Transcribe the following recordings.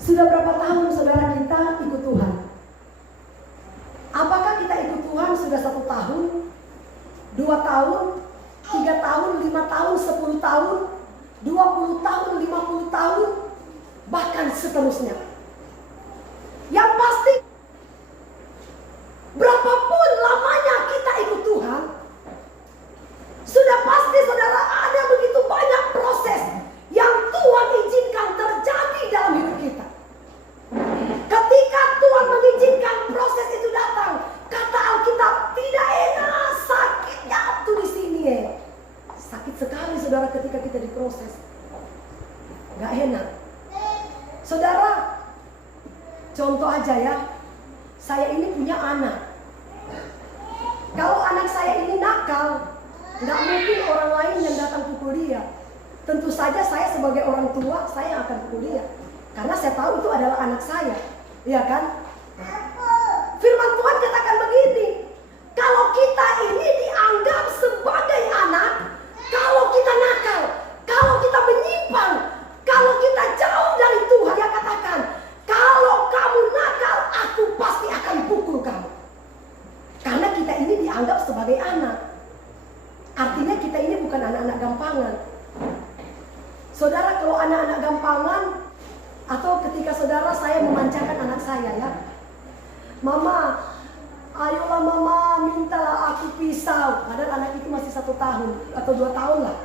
Sudah berapa tahun saudara kita ikut Tuhan? Apakah kita ikut Tuhan sudah 1 tahun, 2 tahun, 3 tahun, 5 tahun, 10 tahun, 20 tahun, 50 tahun, bahkan seterusnya? Yang pasti, berapapun lamanya kita ikut Tuhan, sudah pasti saudara ada begitu banyak proses yang Tuhan izinkan terjadi dalam hidup kita. Ketika Tuhan mengizinkan proses itu datang, kata Alkitab, tidak enak, sakitnya tuh di sini ya. Sakit sekali saudara ketika kita diproses. Gak enak. Saudara, contoh aja ya, saya ini punya anak. Kalau anak saya ini nakal, gak mungkin orang lain yang datang pukul dia. Tentu saja saya sebagai orang tua, saya akan pukul dia. Karena saya tahu itu adalah anak saya. Iya kan? Firman Tuhan katakan begini, kalau kita ini dianggap sebagai anak, kalau kita nakal, kalau kita menyimpang, kalau kita jauh dari Tuhan, dia katakan, kalau kamu nakal, aku pasti akan pukul kamu. Karena kita ini dianggap sebagai anak. Artinya kita ini bukan anak-anak gampangan. Saudara, kalau anak-anak gampangan, atau ketika saudara saya memanjakan anak saya ya, Mama, ayolah Mama, mintalah aku pisau. Padahal anak itu masih 1 tahun atau 2 tahun lah.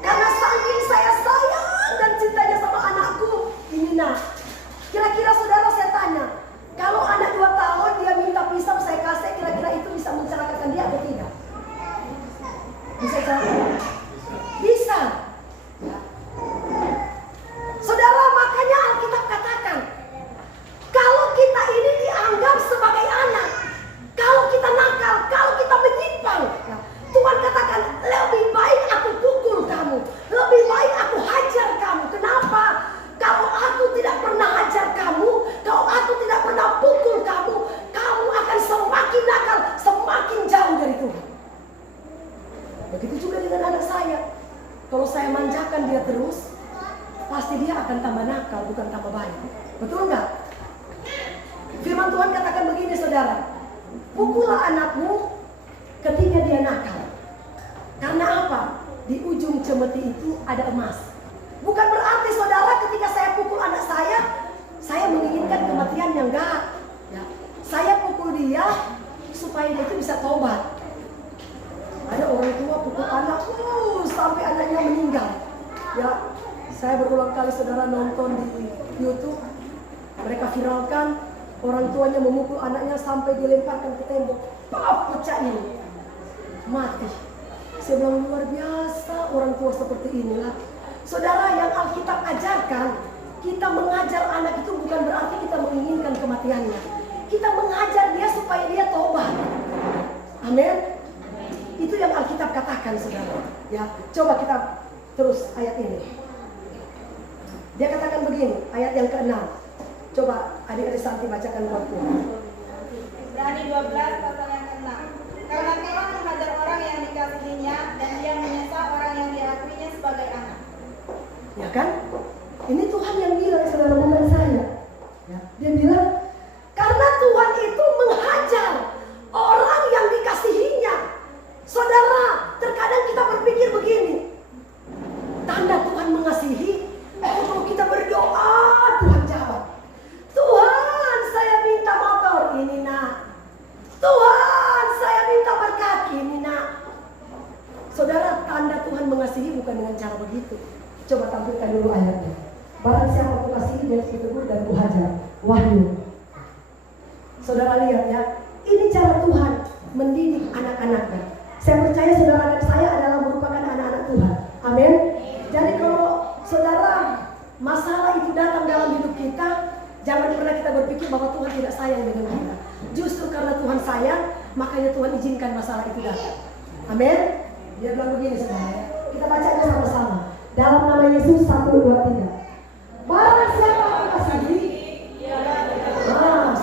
Karena saking saya sayang dan cintanya sama anakku. Ini nah, kira-kira saudara saya tanya, kalau anak 2 tahun dia minta pisau saya kasih, kira-kira itu bisa mencelakakan dia atau tidak? Bisa celakakan? Bisa. Ya. Saudara, makanya Alkitab katakan, kalau kita ini dianggap sebagai anak, kalau kita nakal, kalau kita menyimpang, ya, Tuhan katakan, lebih baik aku pukul kamu, lebih baik aku hajar kamu. Kenapa? Kalau aku tidak pernah hajar kamu, kalau aku tidak pernah pukul kamu, kamu akan semakin nakal, semakin jauh dari Tuhan. Begitu juga dengan anak saya. Kalau saya manjakan dia terus, pasti dia akan tambah nakal, bukan tambah baik. Betul nggak? Firman Tuhan katakan begini saudara, pukullah anakmu ketika dia nakal. Karena apa? Di ujung cemeti itu ada emas. Bukan berarti saudara ketika saya pukul anak saya menginginkan kematian yang enggak. Ya. Saya pukul dia supaya dia itu bisa tobat. Ada orang tua pukul anak, sampai anaknya meninggal. Ya, saya berulang kali saudara nonton di YouTube, mereka viralkan orang tuanya memukul anaknya sampai dilemparkan ke tembok, pecah ini, mati. Saya bilang luar biasa orang tua seperti inilah. Saudara, yang Alkitab ajarkan, kita mengajar anak itu bukan berarti kita menginginkan kematiannya. Kita mengajar dia supaya dia tobat. Amin. Itu yang Alkitab katakan saudara. Ya, coba kita terus ayat ini. Dia katakan begini, ayat yang ke-6. Coba adik-adik Santi bacakan buat Tuhan. Ibrani 12 pasal yang ke-6. Karena Tuhan mengajar orang yang dikasihinya dan dia menyesal orang yang diakuinya sebagai anak. Ya kan? Ini Tuhan yang bilang saudara bukan saya. Ya. Dia bilang karena Tuhan itu menghajar orang yang dikasihinya. Saudara, terkadang kita berpikir begini. Tanda Tuhan mengasihi, kalau kita berdoa, Tuhan jawab. Tuhan, saya minta motor, ini nak. Tuhan, saya minta berkat, ini nak. Saudara, tanda Tuhan mengasihi bukan dengan cara begitu. Coba tampilkan dulu ayatnya. Barang siapa ku kasihi dia ditegur dan ku hajar. Wahyu. Saudara lihat ya, ini cara Tuhan mendidik anak-anaknya. Saya percaya saudara dan saya adalah merupakan anak-anak Tuhan. Amin. Jadi kalau saudara masalah itu datang dalam hidup kita, jangan pernah kita berpikir bahwa Tuhan tidak sayang dengan kita. Justru karena Tuhan sayang, makanya Tuhan izinkan masalah itu datang. Amin. Dia bilang begini saudara. Kita bacanya sama-sama. Dalam nama Yesus 1, 2, 3. Barang siapa aku kasihi,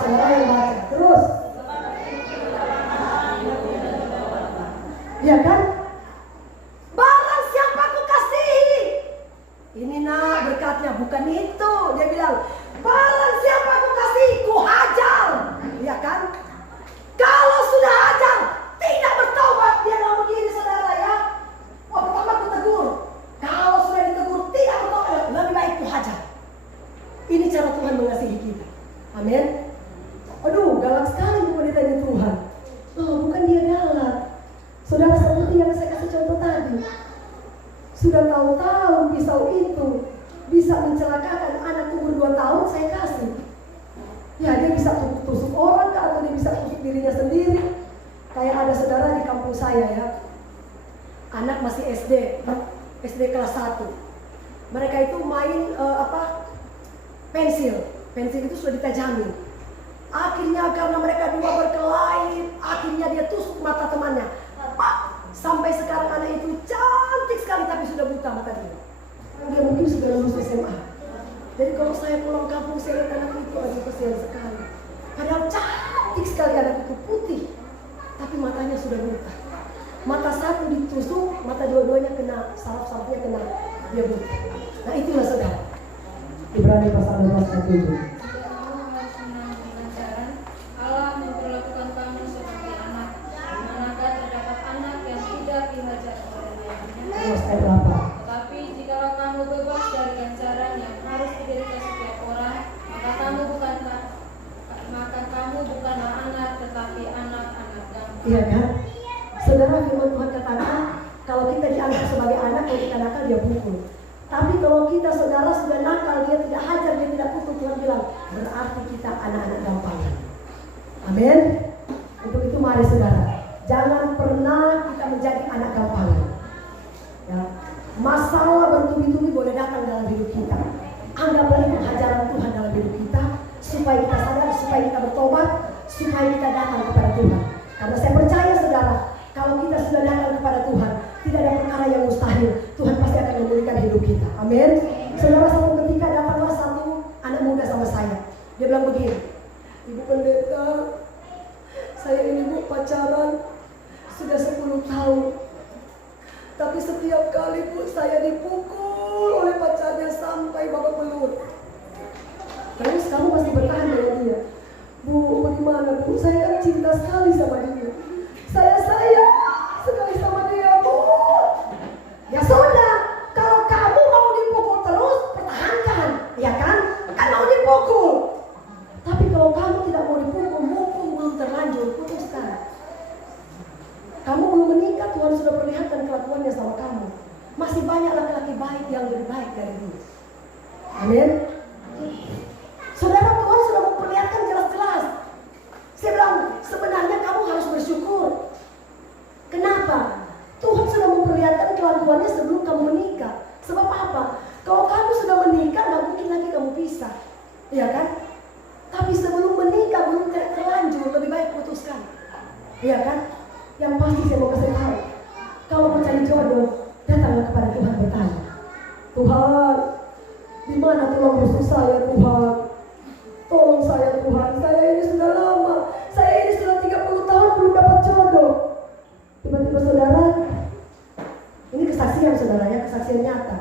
saudara yang baca. Terus. Ya kan? Barang siapa aku kasihi. Ini nak berkatnya, bukan itu. Dia bilang bilang, barang siapa aku kasih, ku hajar. Ya kan? Kalau sudah hajar, tidak bertobat, dia bilang begini saudara ya. Oh, pertama aku tegur. Kalau sudah ditegur tidak bertobat, lebih baik ku hajar. Ini cara Tuhan mengasihi kita. Amin. Aduh, galak sekali wanita ini Tuhan. Oh, bukan dia galak. Saudara, seperti yang saya kasih contoh tadi. Sudah tahu-tahu pisau itu bisa mencelakakan anak umur 2 tahun, saya kasih. Ya, dia bisa tusuk orang atau dia bisa tusuk dirinya sendiri. Kayak ada saudara di kampung saya ya. Anak masih SD kelas 1. Mereka itu main pensil. Pensil itu sudah ditajamin. Akhirnya karena mereka dua berkelahi, akhirnya dia tusuk mata temannya. Sampai sekarang anak itu cantik sekali tapi sudah buta mata dia. Dia mungkin sudah lulus SMA. Jadi kalau saya pulang kampung saya lihat anak itu, aduh kasihan sekali. Padahal cantik sekali anak itu, putih, tapi matanya sudah buta. Mata satu ditusuk, mata dua-duanya kena, saraf-sarafnya kena, dia buta. Nah itulah saudara. Ibrani pasal 12 ayat 7. Allah memperlakukan kamu seperti anak. Manakah terdapat anak yang tidak dihajar oleh ayahnya? Tetapi jikalau kamu bebas dari ganjaran yang harus diderita setiap orang, maka kamu bukanlah anak, tetapi anak-anak gampang. Iya kan? Saudara, firman Tuhan katakan, kalau kita dianggap sebagai anak, kalau kita nakal dia pukul. Tapi kalau kita saudara sudah nakal, dia tidak hajar, dia tidak pukul, Tuhan bilang, berarti kita anak-anak gampangan. Amin. Untuk itu mari saudara, jangan pernah kita menjadi anak gampangan. Ya. Masalah bertubi-tubi boleh datang dalam hidup kita. Anggaplah itu ajaran Tuhan dalam hidup kita, supaya kita sadar, supaya kita bertobat, supaya kita datang kepada Tuhan. Karena saya percaya saudara, kalau kita sudah datang kepada Tuhan, tidak ada perkara yang mustahil. Tuhan pasti akan memulihkan hidup kita. Amin. Saudara, satu ketika datanglah satu anak muda sama saya. Dia bilang begini, Ibu Pendeta, saya ini Bu pacaran sudah 10 tahun. Tapi setiap kali Bu saya dipukul oleh pacarnya sampai babak belur. Terus kamu masih bertahan dengan dia. Bu, bagaimana Bu? Saya kan cinta sekali sama dia. Saya sayang sekali sama dia, Bu. Ya sudah, kalau kamu mau dipukul terus, pertahankan, ya kan? Kan mau dipukul. Tapi kalau kamu tidak mau dipukul, mukul belum terlanjur, putuskan. Kamu belum menikah, Tuhan sudah perlihatkan kelakuannya sama kamu. Masih banyak laki-laki baik yang lebih baik dari dia. Amin. Saudara, Tuhan sudah memperlihatkan jelas-jelas. Saya bilang, sebenarnya kamu harus bersyukur. Kenapa? Tuhan sudah memperlihatkan kelakuannya sebelum kamu menikah. Sebab apa? Kalau kamu sudah menikah, gak mungkin lagi kamu pisah. Iya kan? Tapi sebelum menikah, belum terlanjur, lebih baik putuskan. Iya kan? Yang pasti saya mau kasih tahu, kalau mencari jodoh, datanglah kepada Tuhan bertanya, Tuhan, di mana tulang rusuk saya Tuhan? Tolong saya Tuhan, saya ini sudah lama, saya ini sudah 30 tahun belum dapat jodoh. Tiba-tiba saudara, ini kesaksian saudara ya, kesaksian nyata.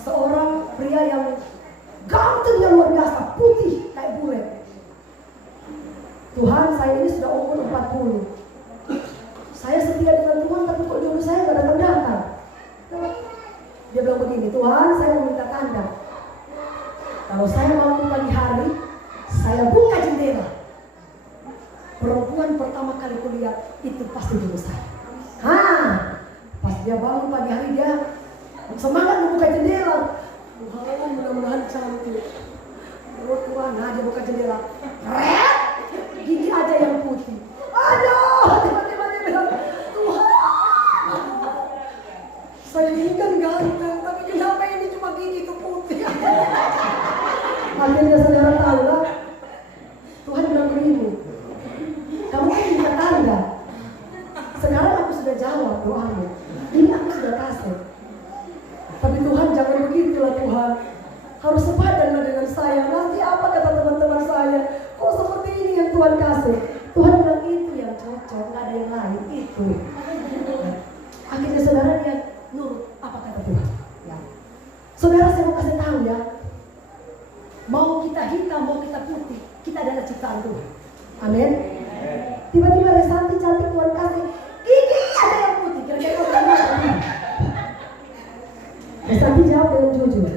Seorang pria yang ganteng yang luar biasa, putih kayak bule. Tuhan, saya ini sudah umur 40. Saya setia dengan Tuhan, tapi kok jodoh saya gak datang-datang. Dia bilang begini, Tuhan, saya meminta tanda. Kalau saya bangun pagi hari, saya buka jendela. Perempuan pertama kali kulihat itu pasti jodoh saya. Pas dia bangun pagi hari, dia semangat membuka jendela. Tuhan, mudah-mudahan cantik. Tuhan, dia buka jendela. Gigi aja yang putih. Aduh, tiba-tiba dia bilang, Tuhan, saya ini kan ganteng, tapi kenapa ini cuma gigi itu putih? Akhirnya saudara tahu lah, Tuhan bilang begini, kamu kan minta tanda. Sekarang aku sudah jawab doamu, ini aku sudah kasih. Tapi Tuhan jangan begitulah Tuhan, harus sepadanlah dengan saya. Nanti apa kata teman-teman saya? Kok seperti ini yang Tuhan kasih? Tuhan bilang itu yang cocok, nggak ada yang lain itu. Akhirnya saudara dia nurut apa kata Tuhan. Ya. Saudara, saya mau kasih tahu ya, Mau kita hitam, mau kita putih, kita adalah ciptaan Tuhan. Amin. Tiba-tiba Resanti cantik Tuhan kasih, gigi ada yang putih. Kira-kira kamu gimana? Resanti jawab dengan jujur.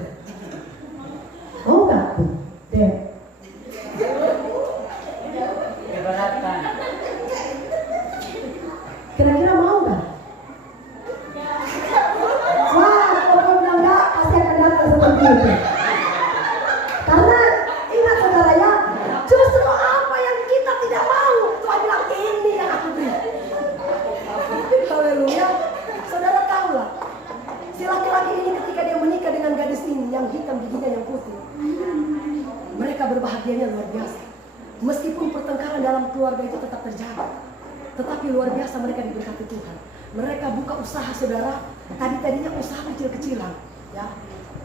Mau nggak? Deh. Kira-kira mau nggak? Wah, kalau kamu bilang nggak, pasti akan datang seperti itu. Karena ingat saudara ya, justru apa yang kita tidak mau, Tuhan bilang ini yang aku beri. Haleluya. Saudara tahu lah, si laki-laki ini ketika dia menikah dengan gadis ini yang hitam giginya yang putih, mereka berbahagianya luar biasa. Meskipun pertengkaran dalam keluarga itu tetap terjadi, tetapi luar biasa mereka diberkati Tuhan. Mereka buka usaha saudara, tadinya usaha kecil-kecilan, ya.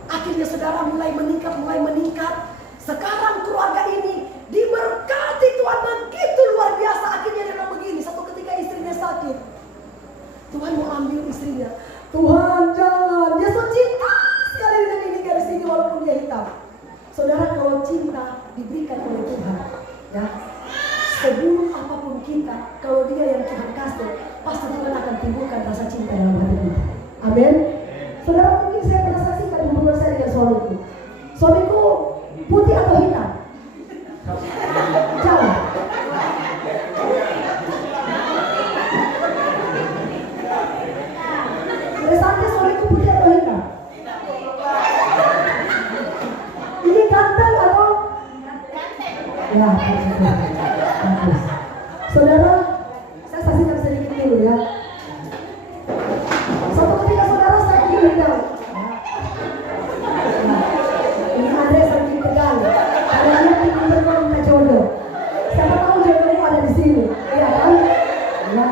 Akhirnya saudara mulai meningkat. Sekarang keluarga ini diberkati Tuhan begitu luar biasa. Akhirnya dia bilang begini, satu ketika istrinya sakit, Tuhan mau ambil istrinya. Tuhan jangan, dia so cinta sekali dengan ini garis ini walaupun dia hitam. Saudara, kalau cinta diberikan oleh Tuhan, ya, seburuk apapun kita, kalau dia yang Tuhan kasih, pasti Tuhan akan timbulkan rasa cinta dalam hati kita. Amin. Saudara, mungkin saya pernah saksikan hubungan saya dengan suamiku. Suamiku putih atau hitam? Jawab. Resanti, suamiku putih atau hitam? Ini ganteng atau? Ya, bagus. Saudara, saya saksikan sedikit dulu ya. Suatu ketika saudara saya diundang. Ini Andre saking tegang. Karena dia ingin minta jodoh. Siapa tahu jodohmu ada di sini, iya kan? Ya.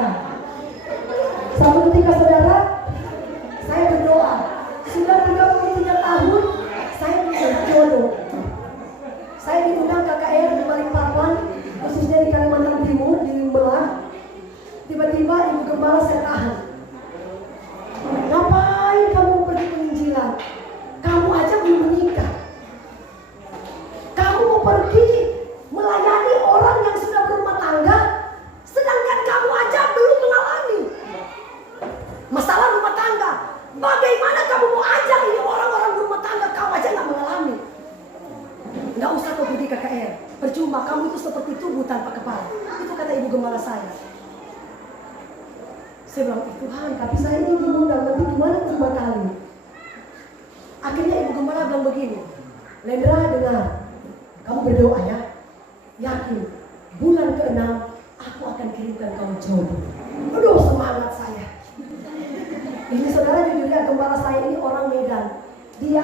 Suatu ketika saudara, saya berdoa. Sudah 33 tahun, saya punya jodoh. Saya diundang KKR di Balikpapan, khususnya di Kalimantan Timur, di Melang. Tiba-tiba ibu gembala saya tahan. Ngapain kamu pergi penginjilan? Kamu aja belum menikah. Kamu mau pergi melayani orang yang sudah berumah tangga, sedangkan kamu aja belum mengalami masalah rumah tangga. Bagaimana kamu mau ajak ini orang-orang berumah tangga, kamu aja nggak mengalami? Nggak usah kau pergi KKR, percuma, kamu itu seperti tubuh tanpa kepala. Itu kata ibu gembala saya. Saya bilang, Tuhan, tapi saya ini diundang, nanti gimana terima kali? Akhirnya ibu gembala bilang begini, Lendra dengar, kamu berdoa ya, yakin, bulan ke-6 aku akan kirimkan kamu jodoh. Aduh, semangat saya. Ini saudara jujur ya, gembala saya ini orang Medan. Dia,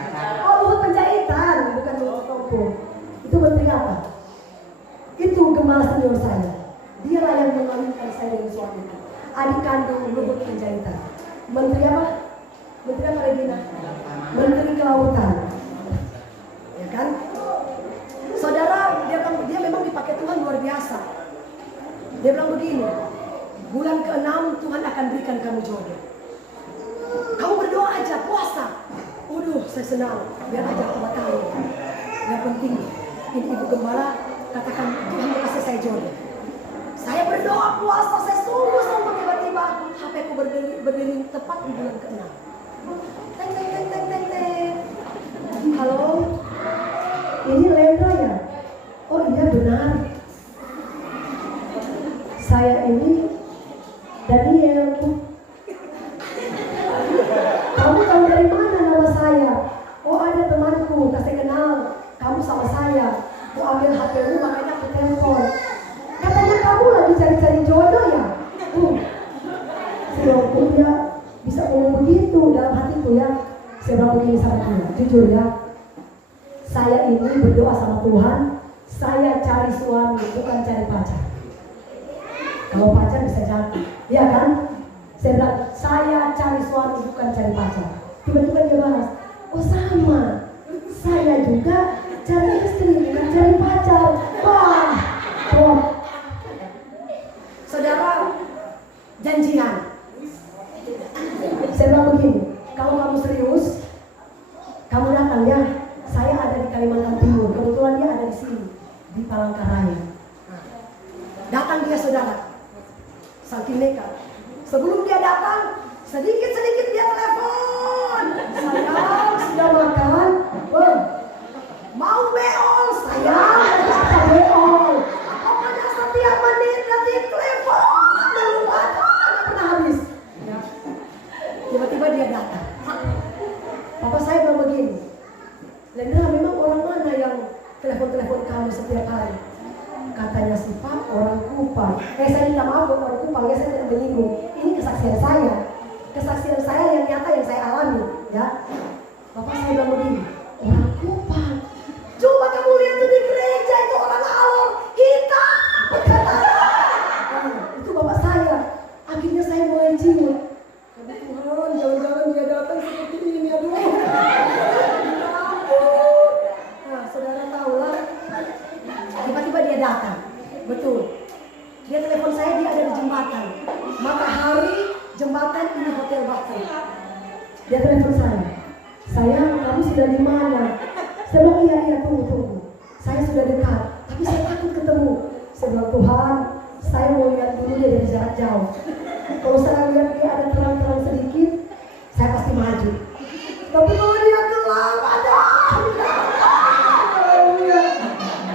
Luhut Penjahitan, bukan Luhut Tompo. Itu menteri apa? Itu gembala senior saya. Dialah yang mengawinkan saya dengan suamiku. Adik kandung Luhut Penjahitan. Menteri apa? Menteri apa Regina? Menteri Kelautan. Ya kan? Saudara, dia memang dipakai Tuhan luar biasa. Dia bilang begini, bulan ke-6 Tuhan akan berikan kamu jodoh. Kamu berdoa aja, puasa. Waduh, saya senang. Biar aja Allah tahu. Yang penting, ini ibu gembala katakan Tuhan mau kasih saya jodoh. Saya berdoa puasa, saya sungguh-sungguh, tiba-tiba HP ku berdering tepat di bulan ke-6. Teng teng teng teng teng teng. Halo, ini Lendra ya? Oh iya benar. Saya ini Daniel. Kamu tahu dari mana nama saya? Oh ada temanku, kasih kenal. Kamu sama saya. Aku ambil HP-mu makanya aku telepon. Katanya kamu lagi cari-cari jodoh ya? Saya bilang, ya bisa ngomong begitu dalam hatiku ya. Saya bilang begini sama dia, jujur ya. Saya ini berdoa sama Tuhan. Saya cari suami, bukan cari pacar. Kalau pacar bisa jatuh, ya kan? Saya bilang, saya cari suami bukan cari pacar. Tiba-tiba dia balas, oh sama, saya juga cari istri bukan cari pacar. Wah, oh. Saudara, janjian. Saya bilang begini, kalau kamu serius, kamu datang ya. Saya ada di Kalimantan Timur. Kebetulan di Palangkaraya. Datang dia saudara, saking nekat. Sebelum dia datang, sedikit-sedikit dia telepon. Sayang, sudah makan? Mau beol, sayang, mau beol. Pokoknya setiap menit nanti telepon, belum pernah habis. Ya. Tiba-tiba dia datang. Papa saya bilang begini, Lendra, memang orang mana yang telepon-telepon kamu setiap hari? Katanya si Pak orang Kupang. Saya minta maaf buat orang Kupang, ya saya tidak menyinggung. Ini kesaksian saya yang nyata yang saya alami, ya. Bapak saya bilang begini, orang Kupang. Coba kamu lihat tuh di gereja itu orang alor hitam, itu bapak saya. Akhirnya saya mulai ciut. Ya Tuhan, jangan-jangan dia datang seperti ini, aduh. Nah, saudara tahu lah. Tiba-tiba dia datang, betul. Dia telepon saya, dia ada di jembatan. Matahari, jembatan ini Hotel Bakti. Dia telepon saya, sayang kamu sudah di mana? Saya bilang iya tunggu. Saya sudah dekat, tapi saya takut ketemu. Saya bilang Tuhan, saya mau lihat dulu dia dari jarak jauh. Kalau saya lihat dia ada terang-terang sedikit, saya pasti maju. Tapi kalau dia gelap, ada.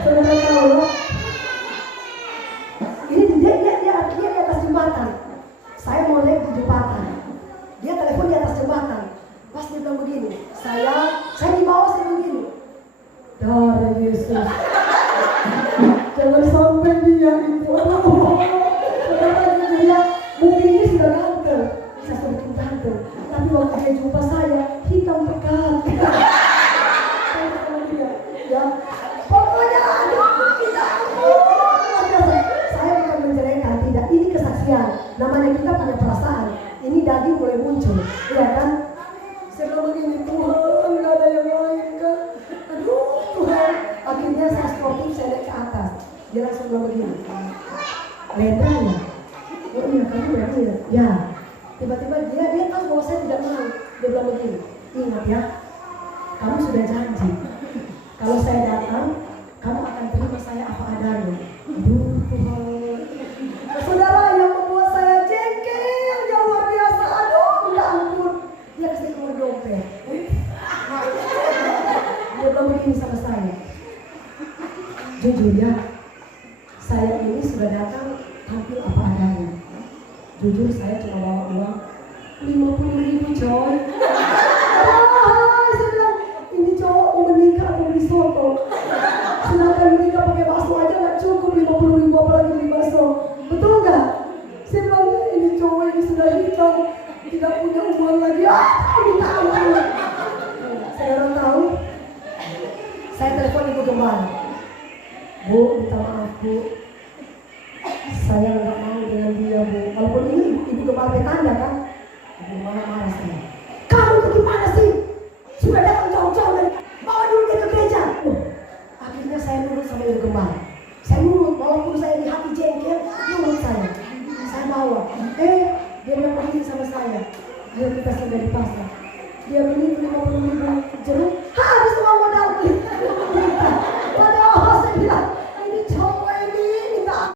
Saudara tahu loh, ini dia di atas jembatan. Saya mau naik di jembatan. Dia telepon di atas jembatan. Pas dia bilang begini, saya di bawah saya begini. Darah Yesus, jangan sampai dia itu. Saudara dia mungkin ini sudah ganteng, saya sudah bikin ganteng. Tapi waktu dia jumpa saya, hitam pekat. Ya. Pokoknya aduh kita saya bukan menjelekkan, tidak, ini kesaksian. Namanya kita punya perasaan. Ini daging boleh muncul, ya kan? Saya bilang begini, Tuhan nggak ada yang lain kan? Aduh Tuhan. Akhirnya saya sportif, saya naik ke atas. Dia langsung bilang begini, Lendra ya? Oh iya kamu berarti ya? Ya. Tiba-tiba dia tahu bahwa saya tidak mau. Dia bilang begini, ingat ya, kamu sudah janji. Kalau saya datang, kamu akan terima saya apa adanya. Aduh Tuhan. Saudara yang membuat saya jengkel, yang luar biasa. Aduh, minta ampun. Dia kasih keluar dompet. Dia bilang begini sama saya. Jujur ya, saya ini sudah datang tampil apa adanya. Jujur saya cuma bawa uang 50.000 coy. Saya bilang, ini cowok mau menikah atau beli soto. Sedangkan menikah pakai bakso aja gak cukup 50.000 apalagi beli bakso. Betul gak? Saya bilang ini cowok ini sudah hitam, tidak punya uang lagi. Minta ampun. Saudara tahu, saya telepon ibu gembala. Bu, minta maaf bu, saya nggak mau dengan dia bu. Walaupun ini ibu gembala petanda kan, ibu gembala marah saya. Kamu tuh gimana sih? Sudah datang jauh-jauh dari bawa dulu dia ke gereja. Akhirnya saya nurut sama ibu gembala. Saya nurut, walaupun saya di hati jengkel, nurut saya. Saya bawa. Dia bilang begini sama saya. Ayo kita singgah di pasar. Dia beli 50.000 jeruk. Habis uang modal beli. Padahal saya bilang,